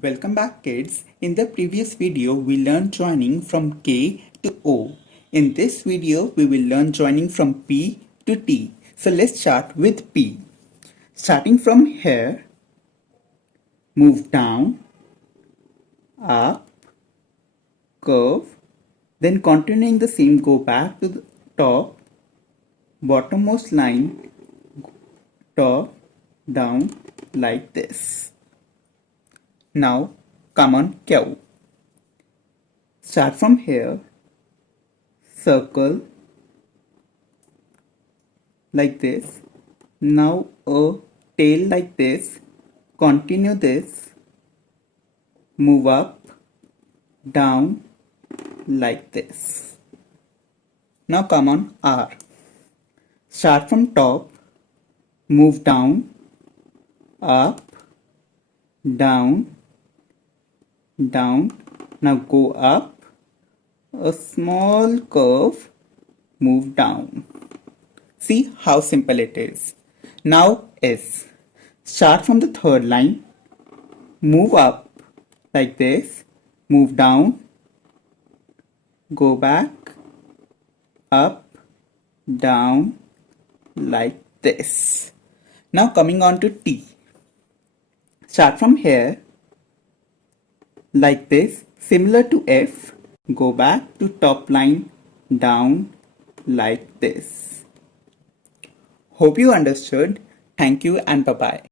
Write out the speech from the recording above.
Welcome back kids. In the previous video we learned joining from K to O. In this video we will learn joining from P to T. So let's start with P. Starting from here, move down, up, curve, then continuing the same, go back to the top, bottommost line, top, down like this. Now come on Q. Start from here, circle like this. Now a tail like this. Continue this. Move up, down like this. Now come on R. Start from top, move down, up, down, down. Now go up, a small curve, move down. See how simple it is. Now S. Start from the third line, move up like this, move down, go back, up, down like this. Now coming on to T. Start from here like this, similar to F, go back to top line, down like this. Hope you understood. Thank you and bye-bye.